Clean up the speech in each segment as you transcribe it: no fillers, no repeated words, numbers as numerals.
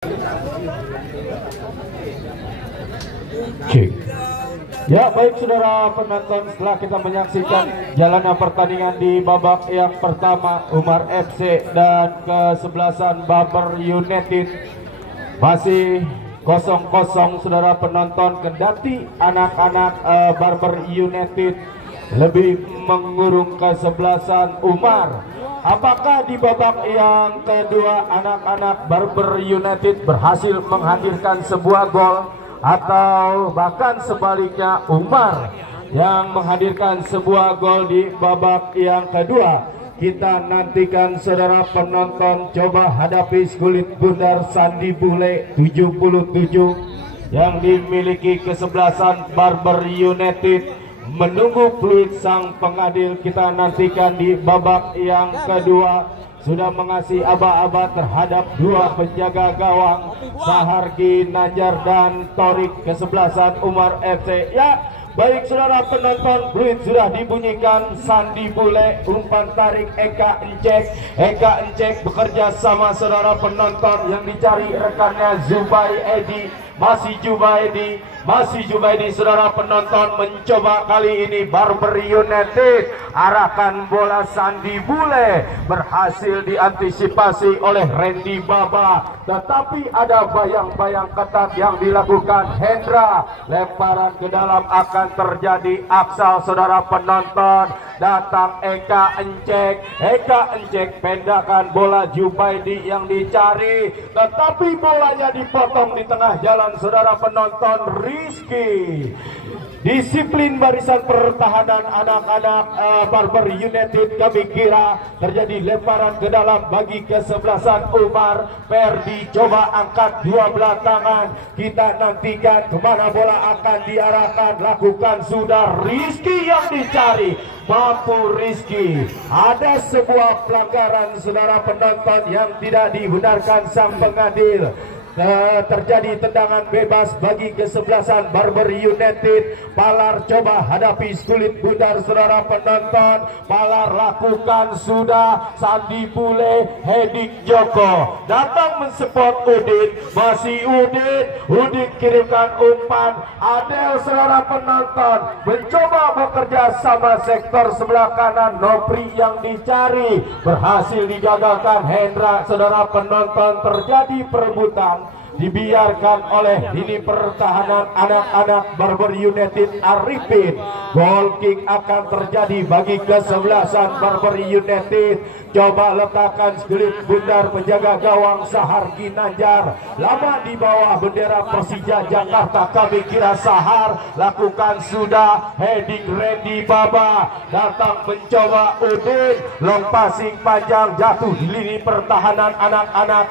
Cik. Ya baik saudara penonton, setelah kita menyaksikan jalannya pertandingan di babak yang pertama Umar FC dan kesebelasan Barber United masih 0-0 saudara penonton, kendati anak-anak Barber United lebih mengurung kesebelasan Umar. Apakah di babak yang kedua anak-anak Barber United berhasil menghadirkan sebuah gol, atau bahkan sebaliknya Umar yang menghadirkan sebuah gol di babak yang kedua? Kita nantikan saudara penonton. Coba hadapi kulit bundar Sandi Bule 77 yang dimiliki kesebelasan Barber United. Menunggu fluid sang pengadil, kita nantikan di babak yang kedua sudah mengasih aba-aba terhadap dua penjaga gawang Sahargi Najar dan Torik kesebelasan Umar FC. Ya baik saudara penonton, fluid sudah dibunyikan. Sandi Bule, umpan tarik Eka Encek bekerja sama saudara penonton, yang dicari rekannya Zubaidi. Masih Jubaidi saudara penonton, mencoba kali ini Barber United arahkan bola. Sandi Bule berhasil diantisipasi oleh Randy Baba, tetapi ada bayang-bayang ketat yang dilakukan Hendra. Lemparan ke dalam akan terjadi aksal saudara penonton. Datang Eka Encek pendakan bola Jubaidi yang dicari, tetapi bolanya dipotong di tengah jalan saudara penonton. Rizky, disiplin barisan pertahanan anak-anak Barber United, kami kira terjadi lemparan ke dalam bagi kesebelasan Umar. Ferdi coba angkat dua belah tangan, kita nantikan kemana bola akan diarahkan. Lakukan sudah, Rizky yang dicari, mampu Rizky. Ada sebuah pelanggaran saudara penonton yang tidak dibenarkan sang pengadil. Terjadi tendangan bebas bagi kesebelasan Barber United. Palar coba hadapi kulit bundar saudara penonton. Palar lakukan sudah. Sandi Bule, heading Joko datang mensupport Udin. Masih Udin kirimkan umpan. Adel saudara penonton mencoba bekerja sama sektor sebelah kanan. Nopri yang dicari berhasil digagalkan Hendra saudara penonton. Terjadi perebutan dibiarkan oleh lini pertahanan anak-anak Barber United. Arifin, goal kick akan terjadi bagi kesebelasan Barber United. Coba letakkan kulit bundar penjaga gawang Sahargi Najar, lama di bawah bendera Persija Jakarta. Kami kira Sahar, lakukan sudah, heading Randy Baba. Datang mencoba Udin, long passing panjang jatuh di lini pertahanan anak-anak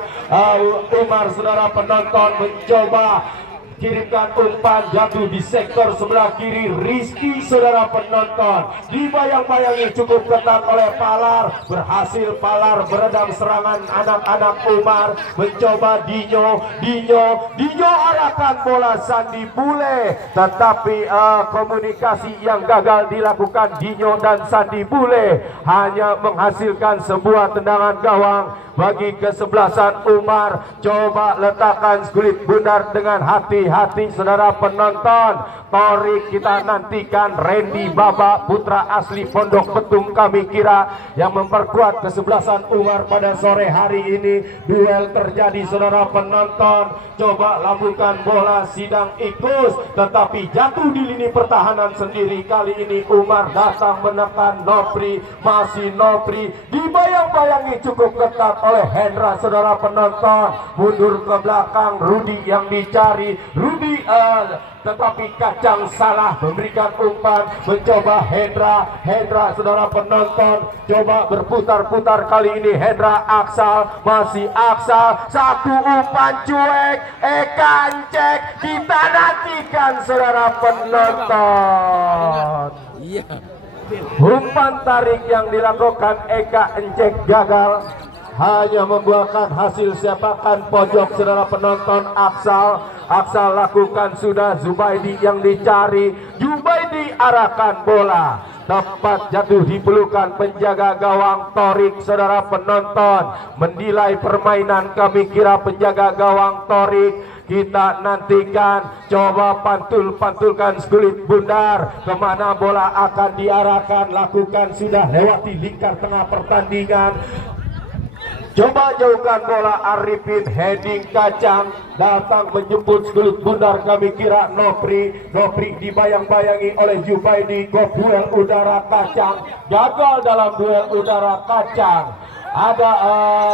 Umar saudara penonton. Mencoba kirimkan umpan, jatuh di sektor sebelah kiri. Rizky saudara penonton dibayang-bayangi cukup ketat oleh Palar. Berhasil Palar beredam serangan anak-anak Umar. Mencoba Dinyo arahkan bola Sandi Bule, tetapi komunikasi yang gagal dilakukan Dinyo dan Sandi Bule hanya menghasilkan sebuah tendangan gawang bagi kesebelasan Umar. Coba letakkan kulit bundar dengan hati-hati saudara penonton. Torik kita nantikan. Randy Baba, putra asli Pondok Betung, kami kira yang memperkuat kesebelasan Umar pada sore hari ini. Duel terjadi saudara penonton. Coba lakukan bola Sidang Ikus, tetapi jatuh di lini pertahanan sendiri. Kali ini Umar datang menekan Nopri. Masih Nopri dibayang-bayangi cukup ketat oleh Hendra saudara penonton. Mundur ke belakang, Rudi yang dicari. Rudi tetapi kacang salah memberikan umpan. Mencoba Hendra saudara penonton, coba berputar-putar. Kali ini Hendra Aksal, masih Aksal, satu umpan cuek. Eka Encek, kita nantikan saudara penonton. Umpan tarik yang dilakukan Eka Encek gagal. hanya membuahkan hasil siapakan pojok saudara penonton. Aksal lakukan sudah, Zubaidi yang dicari, Zubaidi arahkan bola tepat jatuh di pelukan penjaga gawang Torik saudara penonton. Menilai permainan kami kira penjaga gawang Torik. Kita nantikan, coba pantulkan skulit bundar, kemana bola akan diarahkan, lakukan sudah, lewati lingkar tengah pertandingan. Coba jauhkan bola, Arifin heading kacang, datang menjemput skulit bundar kami kira Nopri dibayang-bayangi oleh Zubaidi. Duel udara kacang, gagal dalam duel udara kacang. Ada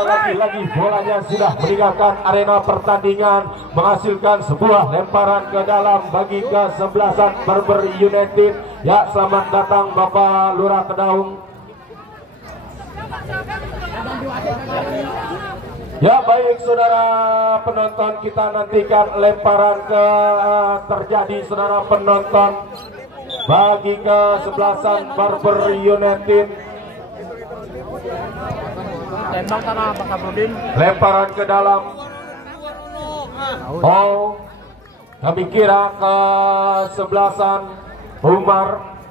lagi-lagi bolanya sudah meninggalkan arena pertandingan, menghasilkan sebuah lemparan ke dalam bagi kesebelasan Barber United. Ya, selamat datang Bapak Lurah Kedaung. Ya, baik saudara penonton, kita nantikan lemparan terjadi saudara penonton bagi kesebelasan Barber United. Tembak tanah Pak Sabrudin. Lemparan ke dalam. Oh, kami kira kesebelasan Umar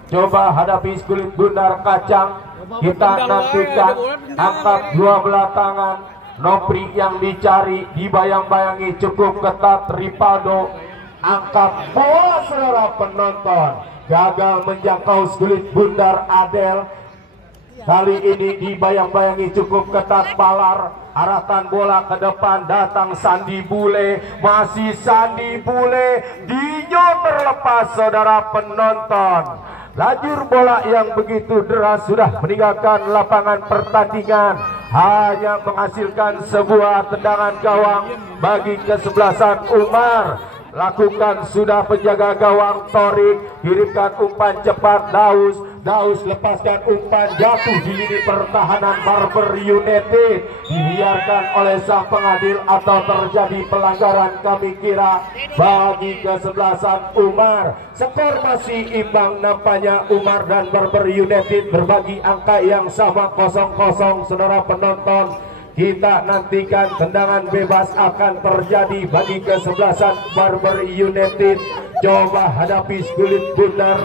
coba hadapi skulit bundar kacang. Kita nantikan, angkat dua belah tangan. Nopri yang dicari, dibayang-bayangi cukup ketat. Ripaldo angkat bola saudara penonton, gagal menjangkau skulit bundar Adel. Kali ini dibayang-bayangi cukup ketat Palar, arahkan bola ke depan, datang Sandi Bule, masih Sandi Bule, Dinyo terlepas saudara penonton. Lajur bola yang begitu deras sudah meninggalkan lapangan pertandingan, hanya menghasilkan sebuah tendangan gawang bagi kesebelasan Umar. Lakukan sudah penjaga gawang Torik, kirimkan umpan cepat Daus lepaskan umpan, jatuh di lini pertahanan Barber United, dibiarkan oleh sang pengadil atau terjadi pelanggaran kami kira bagi kesebelasan Umar. Skor masih imbang nampaknya, Umar dan Barber United berbagi angka yang sama 0-0 saudara penonton. Kita nantikan tendangan bebas akan terjadi bagi kesebelasan Barber United. Coba hadapi skulit bundar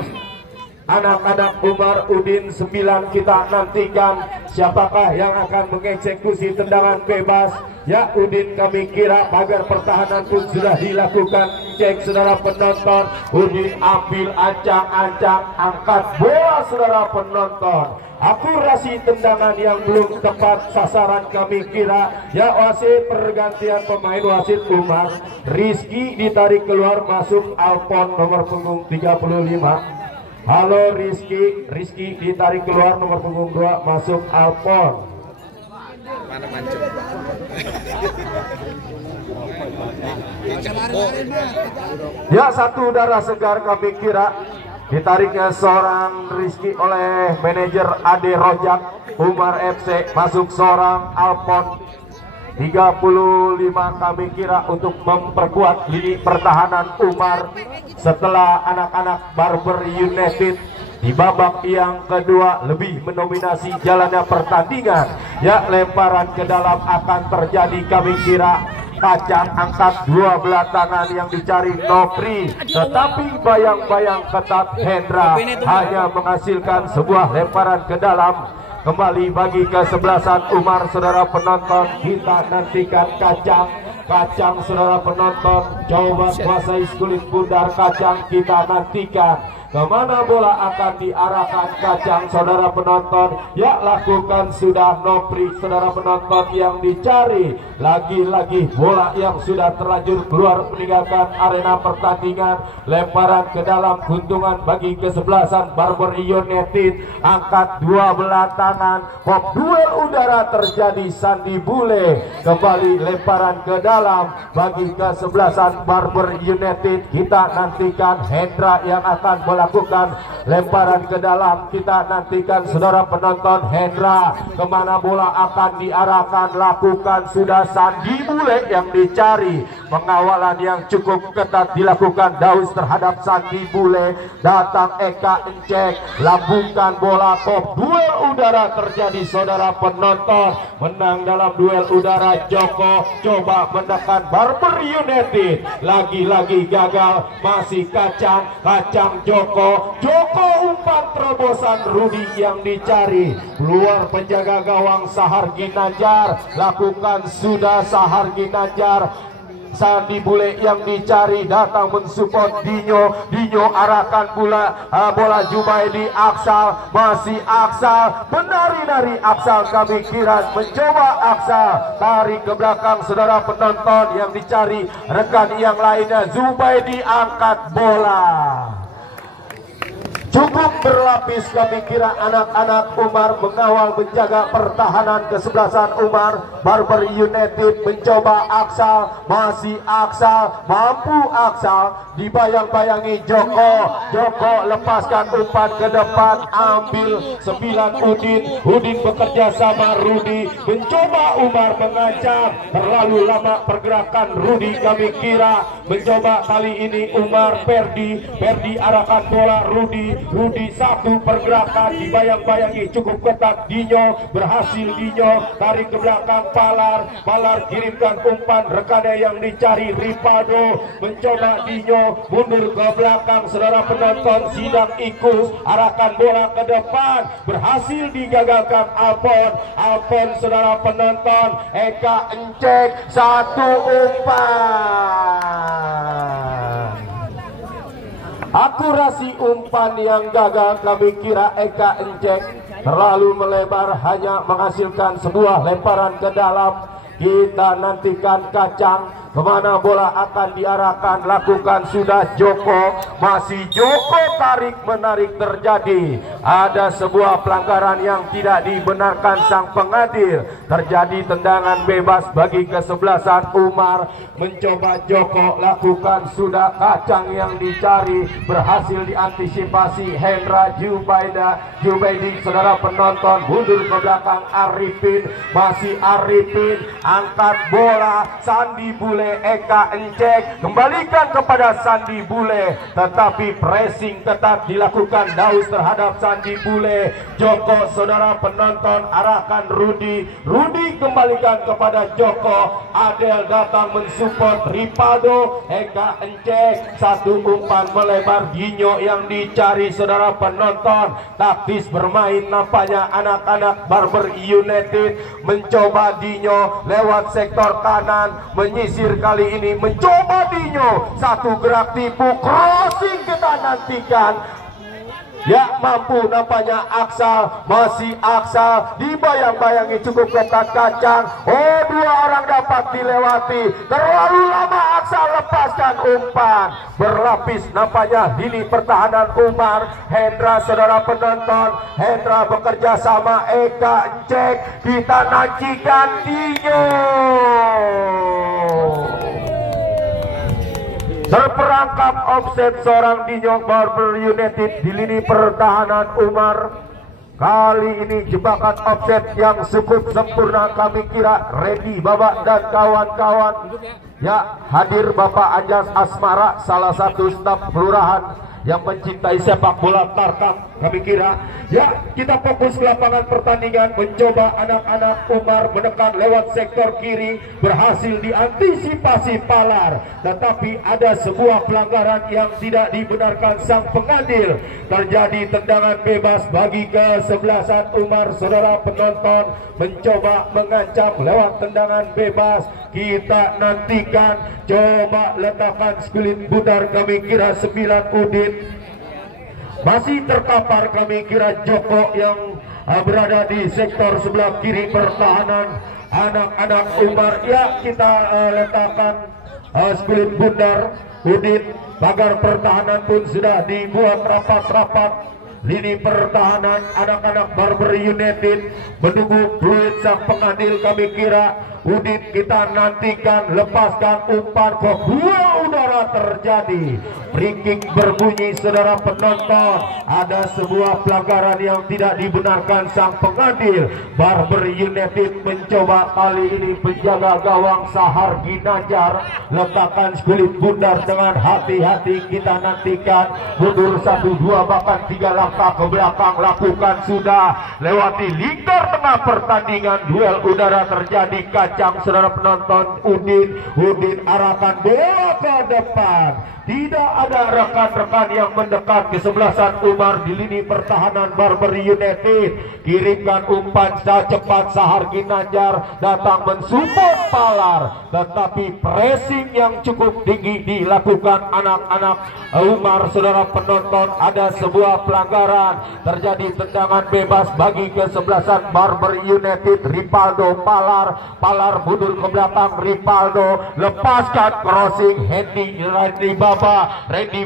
anak-anak Umar Udin 9. Kita nantikan siapakah yang akan mengeksekusi tendangan bebas. Ya, Udin kami kira pagar pertahanan pun sudah dilakukan. Cek saudara penonton, Udin ambil ancang-ancang, angkat bola saudara penonton. Akurasi tendangan yang belum tepat sasaran kami kira. Ya, wasit pergantian pemain, wasit Umar. Rizky ditarik keluar, masuk Alpon nomor punggung 35. Halo Rizky ditarik keluar, nomor punggung 2 masuk Alpon. Mana mancung? Ya, satu darah segar kami kira. Ditariknya seorang Rizky oleh manajer Ade Rojak. Umar FC masuk seorang Alpon 35 kami kira untuk memperkuat lini pertahanan Umar setelah anak-anak Barber United di babak yang kedua lebih mendominasi jalannya pertandingan. Ya, lemparan ke dalam akan terjadi kami kira. Kacang angkat dua belah tangan yang dicari Nopri, tetapi bayang-bayang ketat Hendra hanya menghasilkan sebuah lemparan ke dalam. Kembali bagi kesebelasan Umar saudara penonton. Kita nantikan kacang saudara penonton, coba kuasai skulit bundar kacang. Kita nantikan kemana bola akan diarahkan kacang saudara penonton. Ya, lakukan sudah Nopri saudara penonton yang dicari. Lagi-lagi bola yang sudah terlanjur keluar meninggalkan arena pertandingan. Lemparan ke dalam, keuntungan bagi kesebelasan Barber United. Angkat dua belah tangan, kok duel udara terjadi. Sandi Bule kembali lemparan ke dalam bagi kesebelasan Barber United. Kita nantikan Hendra yang akan melakukan lemparan ke dalam. Kita nantikan saudara penonton. Hendra kemana bola akan diarahkan, lakukan sudah Sandi Bule yang dicari. Pengawalan yang cukup ketat dilakukan Daus terhadap Sandi Bule. Datang Eka Encek, lambungkan bola top. Duel udara terjadi saudara penonton. Menang dalam duel udara Joko, coba mendekat Barber United, lagi-lagi gagal. Masih Kacang Joko umpan terobosan Rudi yang dicari. Keluar penjaga gawang Sahar Ginanjar, lakukan sudah Sahar Ginanjar. Sandi Bule yang dicari, datang mensupport Dinyo arahkan bola Jubaidi. Aksal, masih Aksal, menari-nari Aksal, kami kira mencoba Aksal, tarik ke belakang saudara penonton yang dicari rekan yang lainnya. Zubaidi angkat bola. Cukup berlapis, kami kira anak-anak Umar mengawal menjaga pertahanan kesebelasan Umar. Barber United mencoba Aksal, masih Aksal, mampu Aksal, dibayang-bayangi Joko lepaskan umpan ke depan, ambil 9 Udin bekerja sama Rudi, mencoba Umar mengancam, terlalu lama pergerakan Rudi, kami kira mencoba kali ini Umar. Perdi arahkan bola Rudi satu pergerakan, dibayang-bayangi cukup ketat. Dinyo berhasil, tarik ke belakang Palar kirimkan umpan, rekannya yang dicari Ripado, mencoba Dinyo mundur ke belakang saudara penonton. Sidang Ikus arahkan bola ke depan, berhasil digagalkan Alpon saudara penonton. Eka Encek satu umpan, akurasi umpan yang gagal, kami kira Eka Encek terlalu melebar, hanya menghasilkan sebuah lemparan ke dalam. Kita nantikan Kacang, kemana bola akan diarahkan, lakukan sudah Joko, masih Joko, tarik menarik terjadi. Ada sebuah pelanggaran yang tidak dibenarkan sang pengadil, terjadi tendangan bebas bagi kesebelasan Umar. Mencoba Joko, lakukan sudah Kacang yang dicari, berhasil diantisipasi Hendra Jubaidi saudara penonton, mundur ke belakang Arifin, masih Arifin, angkat bola Sandi Bule. Eka Encek kembalikan kepada Sandi Bule, tetapi pressing ketat dilakukan Daus terhadap Sandi Bule. Joko saudara penonton arahkan Rudi kembalikan kepada Joko. Adel datang mensupport Ripado. Eka Encek satu umpan melebar, Dinyo yang dicari saudara penonton. Taktis bermain nampaknya anak-anak Barber United, mencoba Dinyo lewat sektor kanan, menyisir kali ini, mencoba Dinyo satu gerak tipu, crossing kita nantikan. Ya, mampu nampaknya Aksal, masih Aksal, dibayang-bayangi cukup ketat Kacang. Oh, dua orang dapat dilewati, terlalu lama Aksal, lepaskan umpan. Berlapis nampaknya lini pertahanan Umar. Hendra saudara penonton, Hendra bekerja sama Eka Encek, kita nantikan Dinyo. Terperangkap offset seorang Dinyo Barber United di lini pertahanan Umar. Kali ini jebakan offset yang cukup sempurna, kami kira Randy Baba dan kawan-kawan. Ya, hadir Bapak Anjas Asmara, salah satu staf kelurahan yang mencintai sepak bola Tarkam. Kami kira ya, kita fokus ke lapangan pertandingan, mencoba anak-anak Umar menekan lewat sektor kiri, berhasil diantisipasi Palar, tetapi ada sebuah pelanggaran yang tidak dibenarkan sang pengadil. Terjadi tendangan bebas bagi kesebelasan Umar. Saudara penonton mencoba mengancam lewat tendangan bebas. Kita nantikan, coba letakkan skulit bundar, kami kira 9 Udin. Masih terkapar, kami kira Joko yang berada di sektor sebelah kiri pertahanan anak-anak Umar. Ya, kita letakkan skulit bundar Udin. Pagar pertahanan pun sudah dibuat rapat-rapat. Lini pertahanan anak-anak Barber United menunggu fluid sang pengadil, kami kira Udin. Kita nantikan, lepaskan umpan, kok dua udara terjadi. free kick berbunyi saudara penonton. Ada sebuah pelanggaran yang tidak dibenarkan sang pengadil. Barber United mencoba kali ini penjaga gawang Sahar Ginanjar letakkan kulit bundar dengan hati-hati. Kita nantikan mundur 1-2 bahkan 3 langkah ke belakang lakukan sudah lewati lingkar tengah pertandingan. Duel udara terjadi kacang saudara penonton. Udin arahkan bola ke depan. Tidak ada rekan-rekan yang mendekat kesebelasan Umar di lini pertahanan Barber United. Kirimkan umpan cepat Sahar Ginanjar datang mensupport Palar, tetapi pressing yang cukup tinggi dilakukan anak-anak Umar. Saudara penonton, ada sebuah pelanggaran, terjadi tendangan bebas bagi kesebelasan Barber United. Ripaldo Palar mundur ke belakang. Ripaldo lepaskan crossing Randy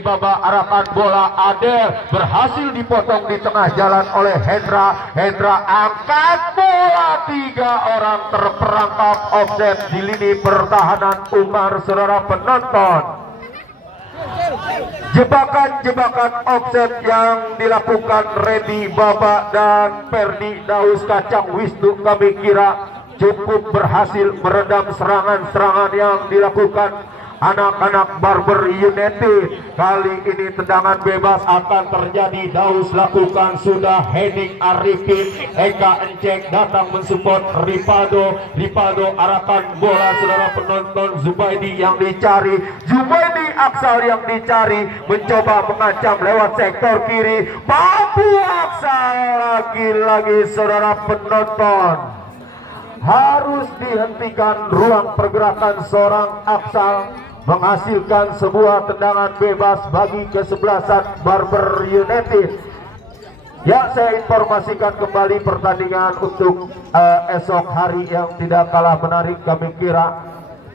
Baba arahkan bola. Adel berhasil dipotong di tengah jalan oleh Hendra angkat bola. 3 orang terperangkap offset di lini pertahanan Umar. Saudara penonton, jebakan offset yang dilakukan Randy Baba dan Perdi Daus Kacang Wisnu kami kira cukup berhasil meredam serangan-serangan yang dilakukan anak-anak Barber United. Kali ini tendangan bebas akan terjadi. Daus lakukan sudah. Henning Arifin, Eka Encek datang mensupport Ripaldo arahkan bola saudara penonton. Zubaidi yang dicari, Zubaidi Aksal yang dicari, mencoba mengancam lewat sektor kiri. Mampu Aksal lagi-lagi saudara penonton. Harus dihentikan ruang pergerakan seorang Aksal, menghasilkan sebuah tendangan bebas bagi kesebelasan Barber United. Ya, saya informasikan kembali pertandingan untuk esok hari yang tidak kalah menarik. Kami kira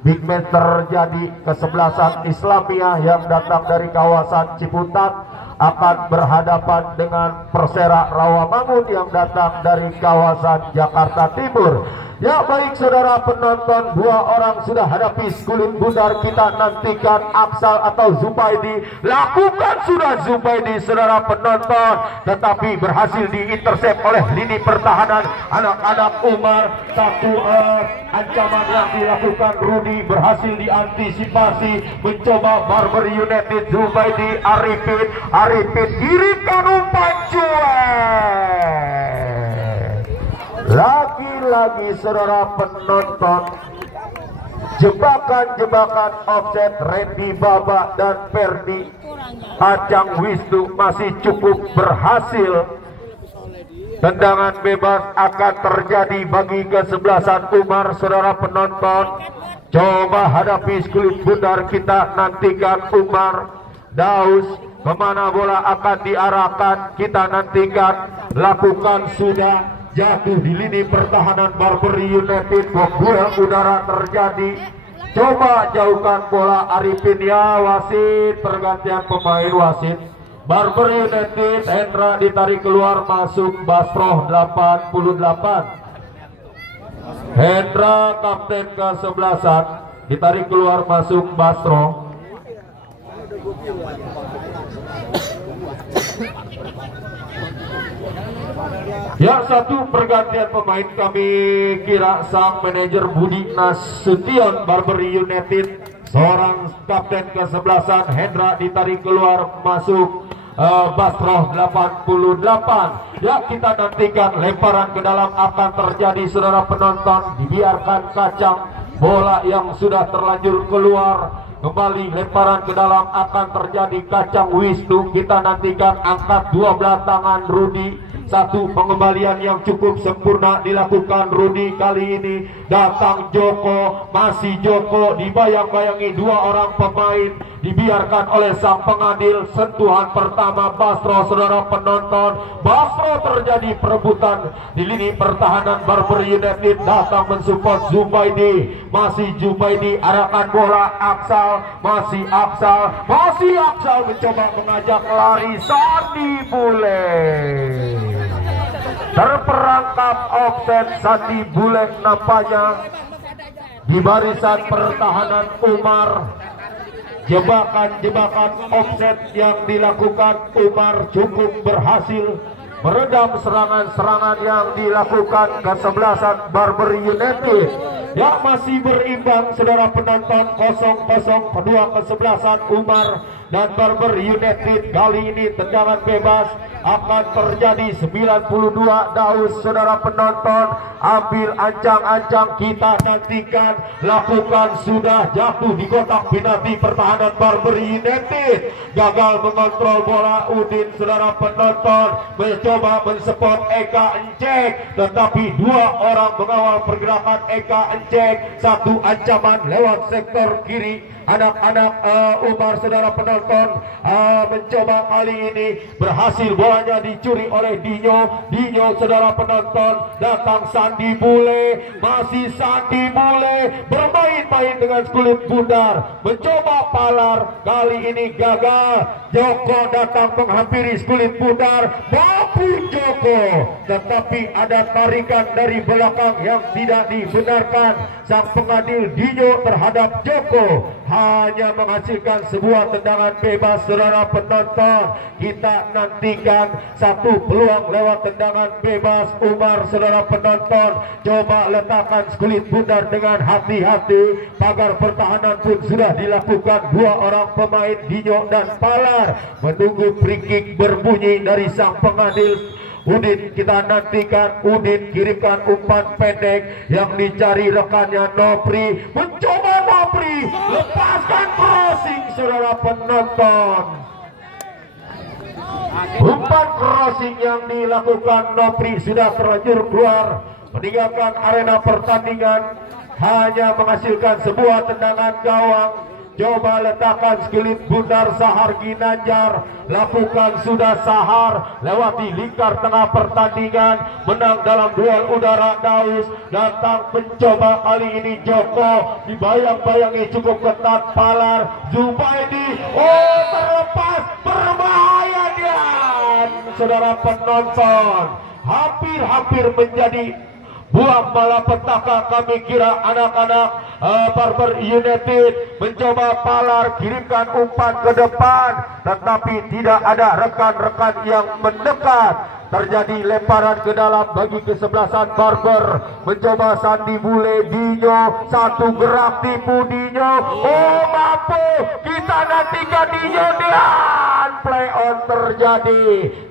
big match terjadi. Kesebelasan Islamiyah yang datang dari kawasan Ciputat akan berhadapan dengan Persera Rawamangun yang datang dari kawasan Jakarta Timur. Ya baik saudara penonton, 2 orang sudah hadapi kulit bundar. Kita nantikan Aksal atau Zubaidi. Lakukan sudah Zubaidi saudara penonton, tetapi berhasil diintersep oleh lini pertahanan anak-anak Umar. Satu ancaman yang dilakukan Rudi berhasil diantisipasi. Mencoba Barber United. Zubaidi Arifin kirimkan umpan cuek. Lagi-lagi saudara penonton, jebakan offset Randy Baba dan Perdi Kacang Wisnu masih cukup berhasil. Tendangan bebas akan terjadi bagi kesebelasan Umar. Saudara penonton, coba hadapi kulit bundar. Kita nantikan Umar. Daus, kemana bola akan diarahkan? Kita nantikan. Lakukan sudah. Jatuh di lini pertahanan Barber United. Duel udara terjadi. Coba jauhkan bola Arifin. Ya wasit, pergantian pemain wasit. Barber United, Hendra ditarik keluar, masuk Basroh 88. Hendra kapten ke-11 ditarik keluar, masuk Basroh. Ya, satu pergantian pemain. Kami kira sang manajer Budi Nasution Barber United, seorang kapten ke-11 Hendra ditarik keluar, masuk Basroh 88. Ya, kita nantikan lemparan ke dalam akan terjadi saudara penonton. Dibiarkan Kacang, bola yang sudah terlanjur keluar. Kembali lemparan ke dalam akan terjadi Kacang Wisnu. Kita nantikan angkat 12 tangan Rudi. Satu pengembalian yang cukup sempurna dilakukan Rudi. Kali ini datang Joko, masih Joko, dibayang-bayangi 2 orang pemain. Dibiarkan oleh sang pengadil. Sentuhan pertama Basro, saudara penonton. Basro terjadi perebutan di lini pertahanan Barber United. Datang mensupport Zubaidi. Masih Zubaidi, arahkan bola Aksal. Masih Aksal mencoba mengajak lari Sandi Bule. Terperangkap offset Sandi Bule nampaknya di barisan pertahanan Umar. jebakan-jebakan offset yang dilakukan Umar cukup berhasil meredam serangan-serangan yang dilakukan kesebelasan Barber United yang masih berimbang, saudara penonton, 0-0 kedua kesebelasan Umar dan Barber United. Kali ini tendangan bebas akan terjadi 92 daus, saudara penonton. Ambil ancang-ancang, kita nantikan. Lakukan, sudah jatuh di kotak penalti pertahanan Barber United. Gagal mengontrol bola Udin, saudara penonton. Mencoba mensupport Eka Encek, tetapi dua orang mengawal pergerakan Eka Encek. Satu ancaman lewat sektor kiri anak-anak Umar, saudara penonton. Mencoba kali ini berhasil, bolanya dicuri oleh Dinyo, saudara penonton. Datang Sandi Bule, masih Sandi Bule bermain-main dengan kulit bundar, mencoba Palar, kali ini gagal. Joko datang menghampiri kulit bundar, mampu Joko, tetapi ada tarikan dari belakang yang tidak dibenarkan sang pengadil Dinyo terhadap Joko, hanya menghasilkan sebuah tendangan bebas, saudara penonton. Kita nantikan satu peluang lewat tendangan bebas Umar, saudara penonton. Coba letakkan kulit bundar dengan hati-hati. Pagar pertahanan pun sudah dilakukan, dua orang pemain Dinyo dan Palar menunggu free kick berbunyi dari sang pengadil Udin. Kita nantikan Udin kirimkan umpan pendek yang dicari rekannya Nopri. Mencoba Nopri, lepaskan crossing, saudara penonton. Umpan crossing yang dilakukan Nopri sudah terlanjur keluar, meninggalkan arena pertandingan, hanya menghasilkan sebuah tendangan gawang. Coba letakkan kulit bundar Sahar Ginanjar, lakukan sudah Sahar, lewati lingkar tengah pertandingan, menang dalam duel udara Daus. Datang mencoba kali ini Joko, dibayang-bayangi cukup ketat Palar, Zubaidi, oh terlepas, berbahaya dia, saudara penonton. Hampir menjadi buah malapetaka. Kami kira anak-anak Barber United mencoba Palar kirimkan umpan ke depan, tetapi tidak ada rekan-rekan yang mendekat. Terjadi lemparan ke dalam bagi kesebelasan Barber. Mencoba Sandi Bule, Dinyo, satu gerak tipu Dinyo, oh mampu. Kita nantikan Dinyo, dan play on terjadi.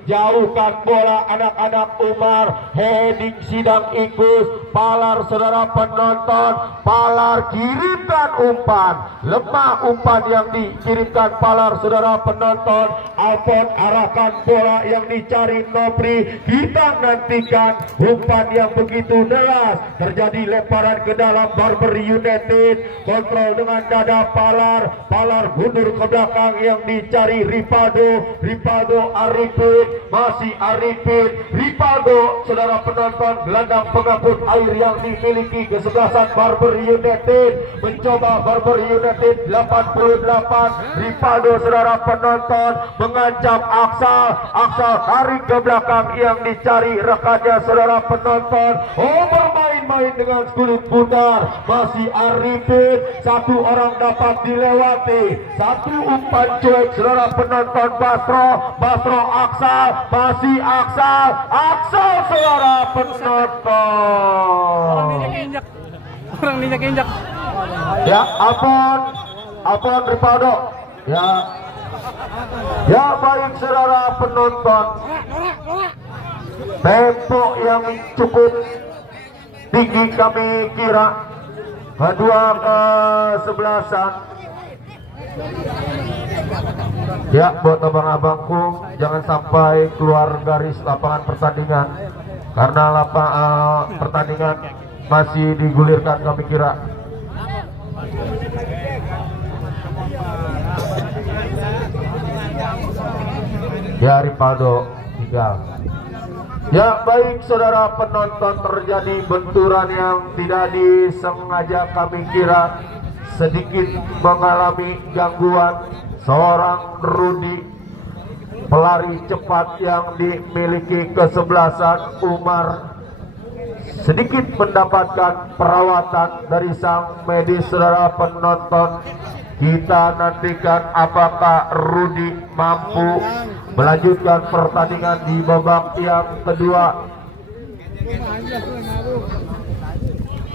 Jauhkan bola anak-anak Umar, heading sidang ikus. Palar, saudara penonton, Palar kirimkan umpan, lemah umpan yang dikirimkan Palar, saudara penonton. Alpon arahkan bola yang dicari Nopri. Kita nantikan umpan yang begitu deras. Terjadi lemparan ke dalam Barber United, kontrol dengan dada Palar. Palar mundur ke belakang yang dicari Rivaldo Arifin, masih Arifin, Rivaldo, saudara penonton. Gelandang pengangkut air yang dimiliki kesebelasan Barber United. Mencoba Barber United 88, Rivaldo, saudara penonton, mengancam Aksal tarik ke belakang yang dicari rekannya, saudara penonton. Oh bermain-main dengan kulit bundar, masih Arifin, satu orang dapat dilewati, satu umpan cuek, saudara penonton. Basro Aksal, masih Aksal, saudara penonton. Orang injak. Ya, Apon Rivaldo. Ya baik, saudara penonton. Tempo yang cukup tinggi kami kira, kedua kesebelasan. Ya, buat abang-abangku, jangan sampai keluar garis lapangan pertandingan, karena pertandingan masih digulirkan kami kira. Ya, Rivaldo tinggal. Ya baik, saudara penonton, terjadi benturan yang tidak disengaja kami kira, sedikit mengalami gangguan. Seorang Rudi, pelari cepat yang dimiliki kesebelasan Umar, sedikit mendapatkan perawatan dari sang medis, saudara penonton. Kita nantikan apakah Rudi mampu melanjutkan pertandingan di babak yang kedua.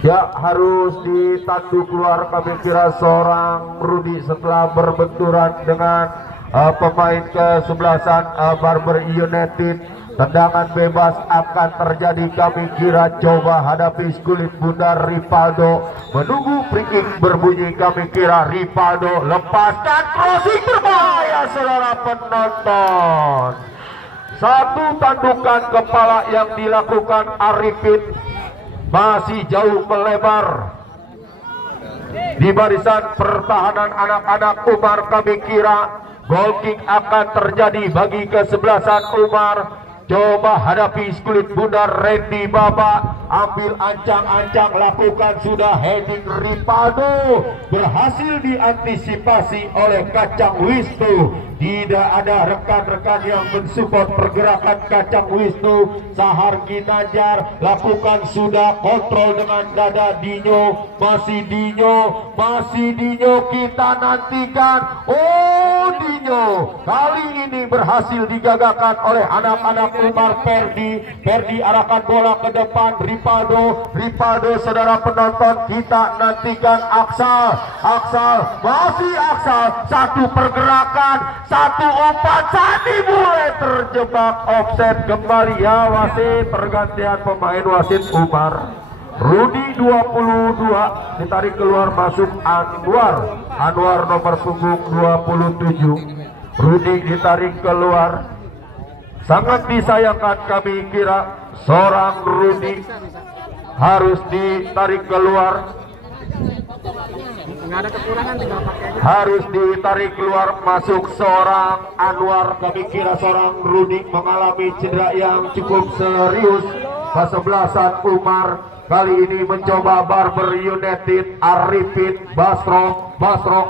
Ya, harus ditandu keluar kami kira seorang Rudi setelah berbenturan dengan pemain kesebelasan Barber United. Tendangan bebas akan terjadi kami kira, coba hadapi kulit bundar Rivaldo. Menunggu free kick berbunyi kami kira, Rivaldo lepaskan crossing berbahaya saudara penonton. Satu tandukan kepala yang dilakukan Arifin masih jauh melebar di barisan pertahanan anak-anak Umar. Kami kira goal kick akan terjadi bagi kesebelasan Umar. Coba hadapi kulit bundar Randy Baba, ambil ancang-ancang, lakukan sudah heading Rivaldo, berhasil diantisipasi oleh Kacang Wisnu. Tidak ada rekan-rekan yang mensupport pergerakan Kacang Wisnu. Sahar Ginanjar lakukan sudah, kontrol dengan dada Dinyo, masih Dinyo, kita nantikan. Oh, Dinyo kali ini berhasil digagakan oleh anak-anak Umar. Perdi arahkan bola ke depan, Rivaldo saudara penonton, kita nantikan Aksal, masih Aksal, satu pergerakan, satu umpan, Sandi mulai terjebak offset kembali. Ya wasit, pergantian pemain wasit Umar. Rudi 22 ditarik keluar, masuk Anwar nomor punggung 27. Rudi ditarik keluar. Sangat disayangkan kami kira seorang Rudi harus ditarik keluar. Harus ditarik keluar, masuk seorang Anwar. Kami kira seorang Rudi mengalami cedera yang cukup serius. Kesebelasan Umar kali ini mencoba Barber United, Arifin, Basro,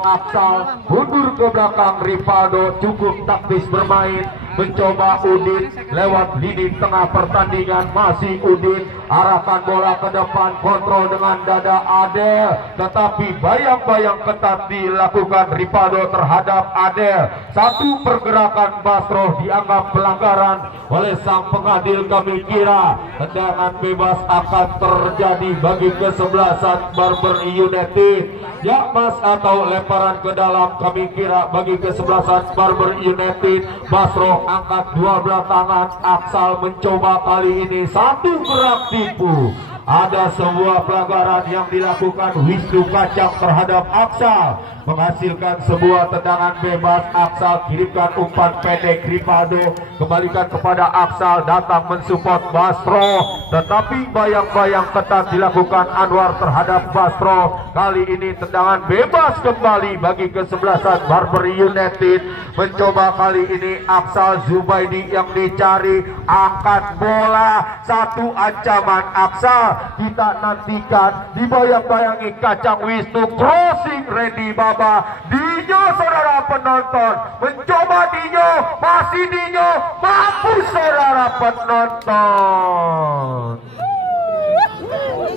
Aksal, mundur ke belakang. Rivaldo cukup taktis bermain, mencoba Udin lewat lini tengah pertandingan, masih Udin arahkan bola ke depan, kontrol dengan dada Adel, tetapi bayang-bayang ketat dilakukan Rivaldo terhadap Adel. Satu pergerakan Basro dianggap pelanggaran oleh sang pengadil. Kami kira tendangan bebas akan terjadi bagi kesebelasan Barber United. Ya mas, atau lemparan ke dalam kami kira bagi kesebelasan Barber United. Basro angkat dua belah tangan, Aksal mencoba kali ini satu gerak tipu. Ada sebuah pelanggaran yang dilakukan Wisnu Kacang terhadap Aksal, menghasilkan sebuah tendangan bebas. Aksal kirimkan umpan pendek, Rivaldo kembalikan kepada Aksal, datang mensupport Basro, tetapi bayang-bayang ketat dilakukan Anwar terhadap Basro. Kali ini tendangan bebas kembali bagi kesebelasan Barber United. Mencoba kali ini Aksal, Zubaidi yang dicari, angkat bola, satu ancaman Aksal, kita nantikan, dibayang-bayangi Kacang Wisnu, crossing Randy Baba. Dinyo saudara penonton, mencoba Dinyo, masih Dinyo, mampu saudara penonton.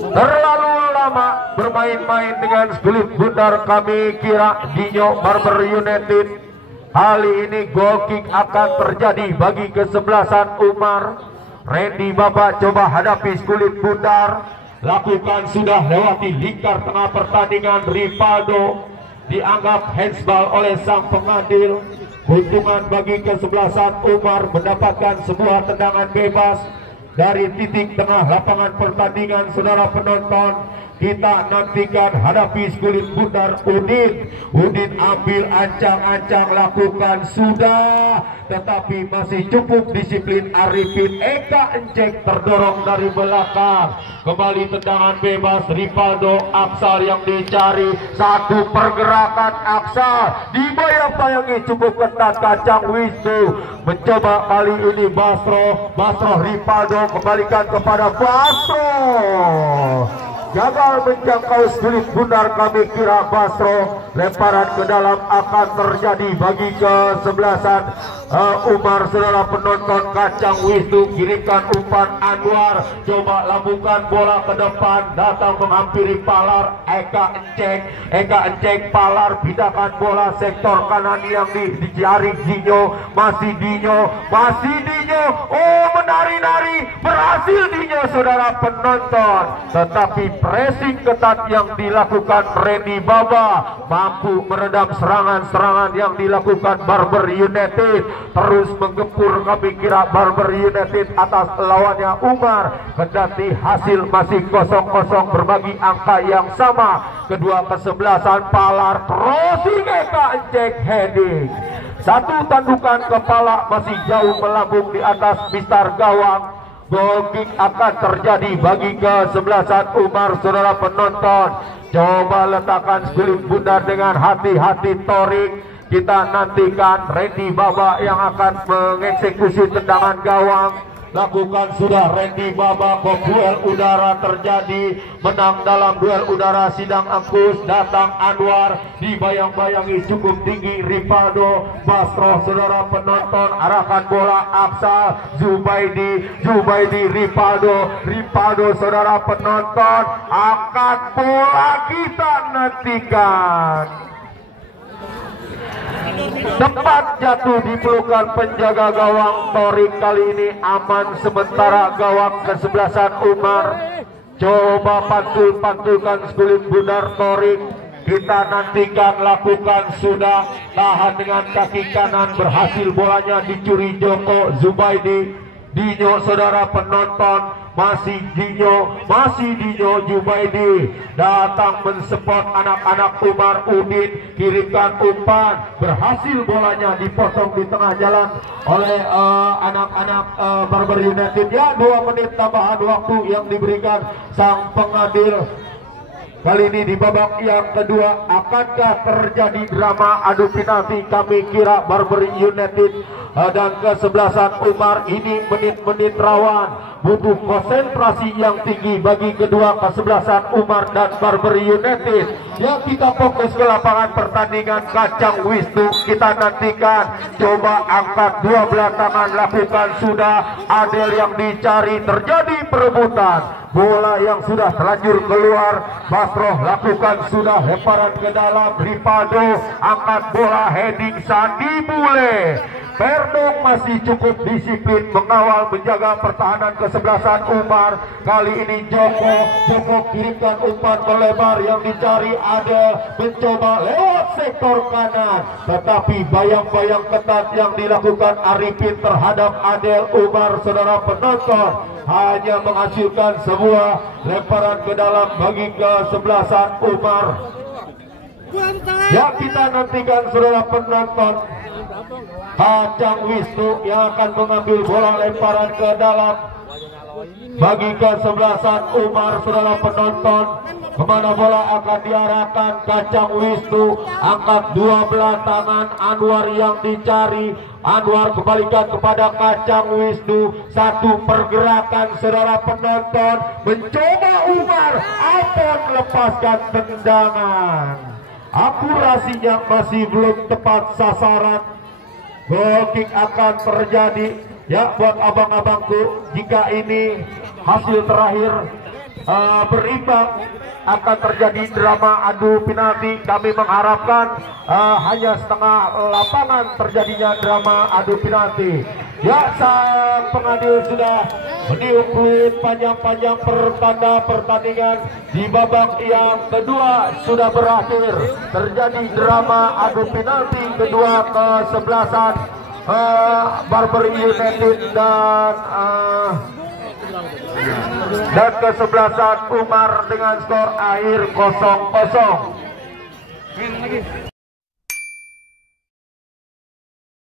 Terlalu lama bermain-main dengan kulit bundar kami kira Dinyo Barber United. Kali ini goal kick akan terjadi bagi kesebelasan Umar. Randy Baba coba hadapi kulit bundar, lakukan sudah lewati lingkar tengah pertandingan. Rivaldo dianggap handsball oleh sang pengadil. Keuntungan bagi kesebelasan Umar mendapatkan sebuah tendangan bebas dari titik tengah lapangan pertandingan. Saudara penonton, kita nantikan hadapi kulit bundar Udin ambil ancang-ancang, lakukan sudah, tetapi masih cukup disiplin Arifin. Eka Encek terdorong dari belakang, kembali tendangan bebas. Rivaldo, Aksal yang dicari, satu pergerakan Aksal, dibayang-bayangi cukup ketat Kacang Wisnu. Mencoba kali ini Basro, Rivaldo kembalikan kepada Basro. gagal menjangkau spirit bundar, kami kira Basro. Lemparan ke dalam akan terjadi bagi kesebelasan Umar. Saudara penonton, Kacang Wisnu kirimkan umpan Anwar, coba lambungkan bola ke depan, datang menghampiri Palar. Eka Enceng Palar pindahkan bola sektor kanan yang dicari Dinyo. Masih Dinyo, oh menari-nari, berhasil Dinyo saudara penonton, tetapi pressing ketat yang dilakukan Randy Baba mampu meredam serangan-serangan yang dilakukan Barber United. Terus menggempur, kami kira Barber United atas lawannya Umar, kendati hasil masih 0-0 berbagi angka yang sama. Kedua kesebelasan Palar, crossing Eka Enceng heading, satu tandukan kepala masih jauh melambung di atas mistar gawang. Goal kick akan terjadi bagi kesebelasan Umar. Saudara penonton, coba letakkan spirit bundar dengan hati-hati Torik. Kita nantikan Randy Baba yang akan mengeksekusi tendangan gawang. Lakukan sudah Randy Baba. Duel udara terjadi, menang dalam duel udara Sidang Angkus. Datang Anwar, dibayang-bayangi cukup tinggi Rivaldo Basro. Saudara penonton, arahkan bola Aksal Zubaidi Rivaldo. Saudara penonton, angkat bola, kita nantikan. Tepat jatuh di pelukan penjaga gawang Torik. Kali ini aman sementara gawang kesebelasan Umar. Coba pantulkan spirit bundar Torik. Kita nantikan, lakukan sudah, tahan dengan kaki kanan, berhasil bolanya dicuri Joko Zubaidi. Dinyo saudara penonton, masih Dinyo Zubaidi datang mensupport anak-anak Umar Udin, kirimkan umpan, berhasil bolanya dipotong di tengah jalan oleh anak-anak Barber United. Ya, 2 menit tambahan waktu yang diberikan sang pengadil. Kali ini di babak yang kedua, akankah terjadi drama adu penalti? Kami kira Barber United dan kesebelasan Umar ini menit-menit rawan, butuh konsentrasi yang tinggi bagi kedua kesebelasan Umar dan Barber United. Ya, kita fokus ke lapangan pertandingan. Kacang Wisnu kita nantikan, coba angkat dua belah tangan, lakukan sudah. Adel yang dicari, terjadi perebutan bola yang sudah terlanjur keluar. Basroh lakukan sudah, lemparan ke dalam. Rivaldo angkat bola, heading Sandi Bule. Perdong masih cukup disiplin mengawal, menjaga pertahanan kesebelasan Umar. Kali ini Joko kirimkan umpan melebar, yang dicari Adel, mencoba lewat sektor kanan, tetapi bayang-bayang ketat yang dilakukan Arifin terhadap Adel. Umar saudara penonton hanya menghasilkan sebuah lemparan ke dalam bagi kesebelasan Umar. Ya, kita nantikan saudara penonton, Kacang Wisnu yang akan mengambil bola lemparan ke dalam bagi kesebelasan Umar. Saudara penonton, kemana bola akan diarahkan? Kacang Wisnu angkat dua belah tangan, Anwar yang dicari. Anwar kembalikan kepada Kacang Wisnu. Satu pergerakan saudara penonton, mencoba Umar akan melepaskan tendangan. Akurasinya masih belum tepat sasaran. Goal kick akan terjadi. Ya, buat abang-abangku, jika ini hasil terakhir berimbang, akan terjadi drama adu penalti. Kami mengharapkan hanya setengah lapangan terjadinya drama adu penalti. Ya, sang pengadil sudah meniup peluit panjang-panjang pertanda pertandingan di babak yang kedua sudah berakhir. Terjadi drama adu penalti kedua kesebelasan Barber United dan kesebelasan Umar dengan skor akhir 0-0.